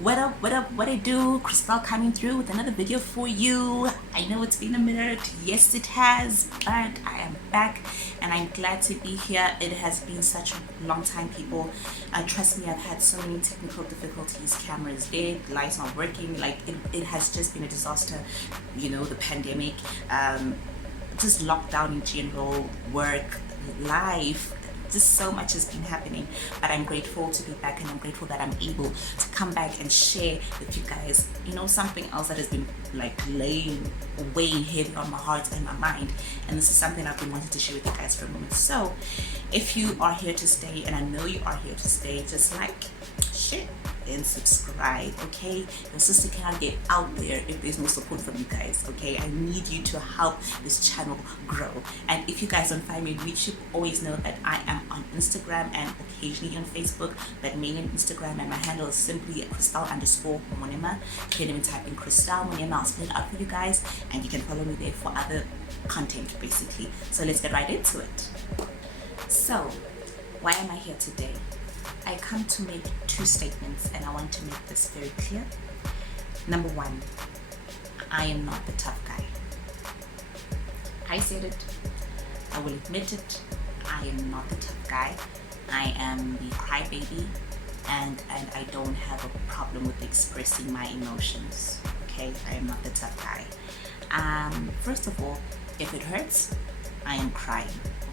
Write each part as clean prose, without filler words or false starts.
What up, what up, what I do? Crystal coming through with another video for you. I know it's been a minute, yes it has, but I am back and I'm glad to be here. It has been such a long time, people. Trust me, I've had so many technical difficulties. Cameras dead, lights not working, like it has just been a disaster. You know, the pandemic, just lockdown in general, work, life, just so much has been happening, but I'm grateful to be back, and I'm grateful that I'm able to come back and share with you guys, you know, something else that has been like weighing heavy on my heart and my mind. And this is something I've been wanting to share with you guys for a moment. So if you are here to stay, and I know you are here to stay, just like, share and subscribe, okay? Your sister cannot get out there if there's no support from you guys, okay? I need you to help this channel grow. And if you guys don't find me on YouTube, always know that I am on Instagram and occasionally on Facebook, but mainly on Instagram, and my handle is simply Crystal_Monema. You can even type in Crystal Monema, I'll spell it out for you guys, and you can follow me there for other content, basically. So let's get right into it. So why am I here today? I come to make two statements, and I want to make this very clear. Number one, I am not the tough guy. I said it, I will admit it, I am not the tough guy. I am the crybaby, and I don't have a problem with expressing my emotions, okay? I am not the tough guy. First of all, if it hurts, I am crying.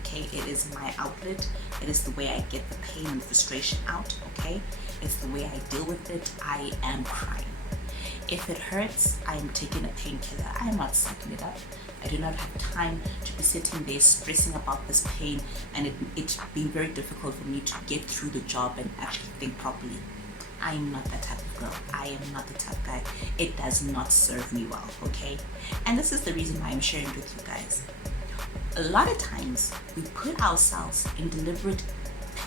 Okay, it is my outlet. It is the way I get the pain and frustration out. Okay, it's the way I deal with it. I am crying. If it hurts, I am taking a painkiller. I am not sucking it up. I do not have time to be sitting there stressing about this pain, and it's been very difficult for me to get through the job and actually think properly. I am not that type of girl. I am not the tough guy. It does not serve me well. Okay, and this is the reason why I'm sharing with you guys. A lot of times we put ourselves in deliberate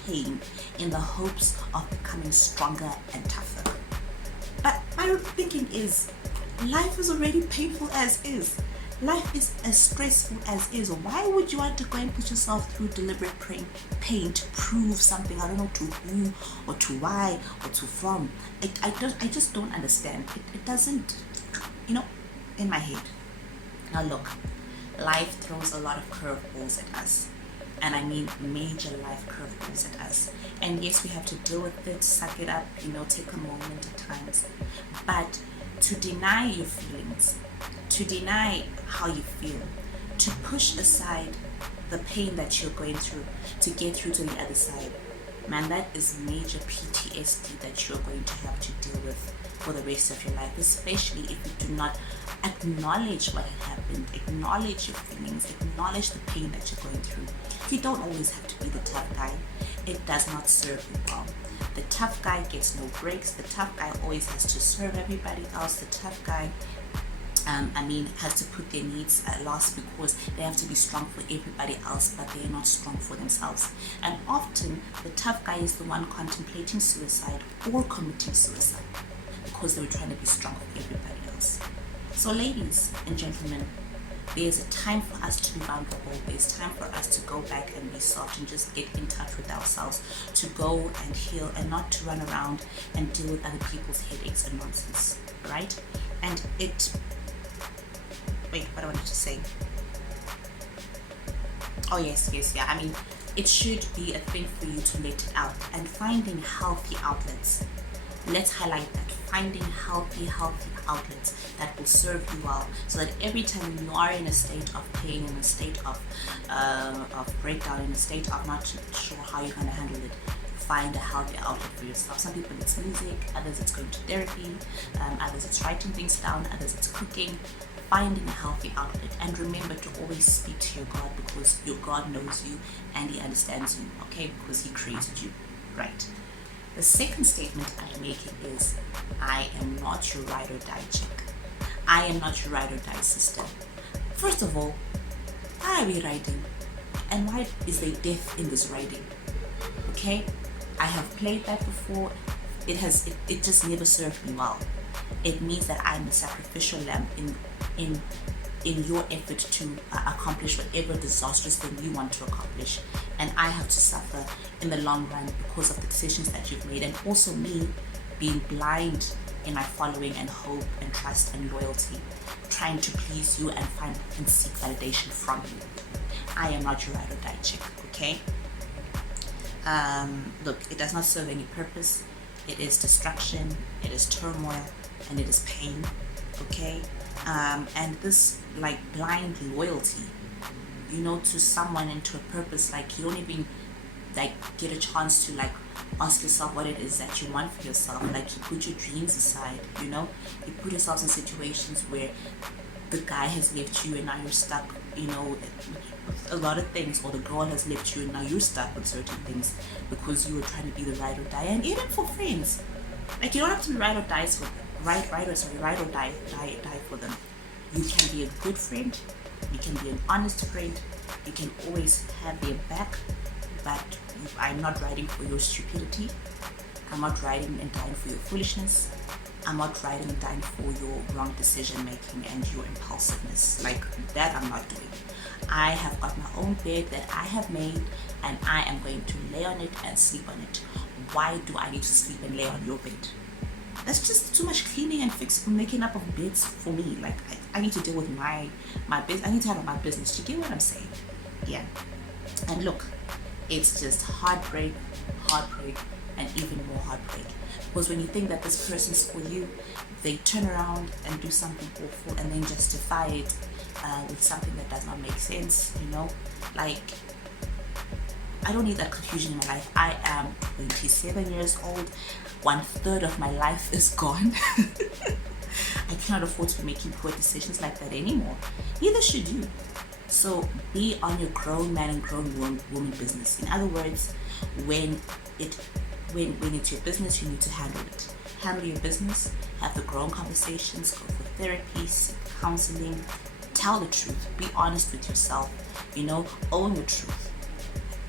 pain in the hopes of becoming stronger and tougher. But my thinking is, life is already painful as is. Life is as stressful as is. Why would you want to go and put yourself through deliberate pain to prove something? I don't know to who or to why or to from. I just don't understand. It doesn't, you know, in my head. Now look. Life throws a lot of curveballs at us, and I mean major life curveballs at us. And yes, we have to deal with it, suck it up, you know, take a moment at times. But to deny your feelings, to deny how you feel, to push aside the pain that you're going through to get through to the other side, man, that is major PTSD that you're going to have to deal with for the rest of your life, especially if you do not acknowledge what had happened, acknowledge your feelings, acknowledge the pain that you're going through. You don't always have to be the tough guy. It does not serve you well. The tough guy gets no breaks. The tough guy always has to serve everybody else. The tough guy has to put their needs at last because they have to be strong for everybody else, but they are not strong for themselves. And often the tough guy is the one contemplating suicide or committing suicide because they were trying to be strong for everybody else. So ladies and gentlemen, there's a time for us to be vulnerable. There's time for us to go back and be soft and just get in touch with ourselves, to go and heal, and not to run around and deal with other people's headaches and nonsense, right? And what I wanted to say. Oh yes, yeah. I mean, it should be a thing for you to let it out, and finding healthy outlets. Let's highlight that. Finding healthy outlets that will serve you well, so that every time you are in a state of pain, in a state of breakdown, in a state of not sure how you're going to handle it, find a healthy outlet for yourself. Some people it's music, others it's going to therapy, others it's writing things down, others it's cooking. Finding a healthy outlet, and remember to always speak to your God, because your God knows you and He understands you, okay? Because He created you, right? The second statement I'm making is, I am not your ride or die chick. I am not your ride or die sister. First of all, why are we riding? And why is there death in this riding? Okay? I have played that before. It just never served me well. It means that I'm a sacrificial lamb in your effort to accomplish whatever disastrous thing you want to accomplish, and I have to suffer in the long run because of the decisions that you've made, and also me being blind in my following and hope and trust and loyalty, trying to please you and find and seek validation from you. I am not your ride or die chick, okay? Look, it does not serve any purpose. It is destruction, it is turmoil, and it is pain, okay? And this like blind loyalty, to someone and to a purpose, like you don't even like get a chance to like ask yourself what it is that you want for yourself. Like you put your dreams aside, you put yourselves in situations where the guy has left you and now you're stuck, with a lot of things, or the girl has left you and now you're stuck with certain things because you were trying to be the ride or die. And even for friends, like you don't have to be ride or die for ride or die for them. You can be a good friend, you can be an honest friend, you can always have their back, but I'm not riding for your stupidity. I'm not riding and dying for your foolishness. I'm not riding and dying for your wrong decision making and your impulsiveness. Like that I'm not doing. I have got my own bed that I have made, and I am going to lay on it and sleep on it. Why do I need to sleep and lay on your bed? That's just too much cleaning and making up of beds for me. Like I need to deal with my business. I need to handle my business. Do you get what I'm saying? Yeah. And look, it's just heartbreak, and even more heartbreak. Because when you think that this person's for you, they turn around and do something awful and then justify it with something that does not make sense, Like, I don't need that confusion in my life. I am 27 years old. 1/3 of my life is gone. I cannot afford to be making poor decisions like that anymore. Neither should you. So be on your grown man and grown woman business. In other words, when it's your business, you need to handle it. Handle your business, have the grown conversations, go for therapy, seek counseling, tell the truth, be honest with yourself, own the truth.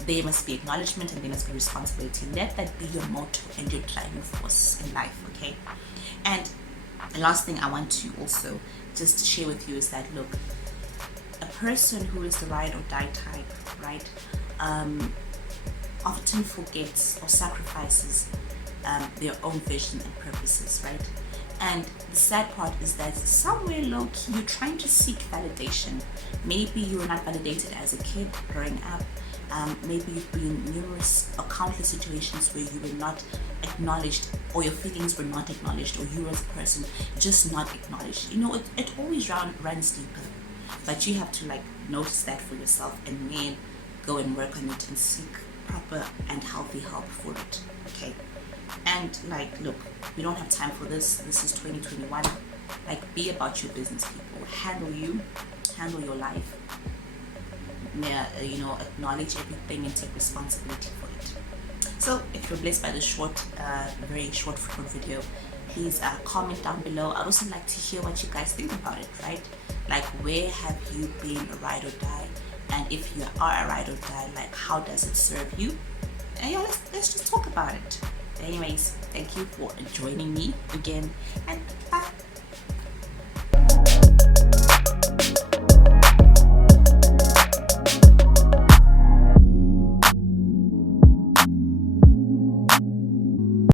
There must be acknowledgement and there must be responsibility. Let that be your motto and your driving force in life, okay? And the last thing I want to also just share with you is that, look, a person who is the ride or die type, right, often forgets or sacrifices their own vision and purposes, right? And the sad part is that somewhere low key you're trying to seek validation. Maybe you were not validated as a kid growing up. Maybe you've been in numerous or countless situations where you were not acknowledged, or your feelings were not acknowledged, or you as a person just not acknowledged. It always runs deeper, but you have to like notice that for yourself and then go and work on it and seek proper and healthy help for it, okay? And like, look, we don't have time for this. This is 2021. Like, be about your business, people. Handle your life. Acknowledge everything and take responsibility for it. So if you're blessed by this very short video, please comment down below. I'd also like to hear what you guys think about it, right? Like, where have you been a ride or die? And if you are a ride or die, like, how does it serve you? And let's just talk about it. Anyways, thank you for joining me again, and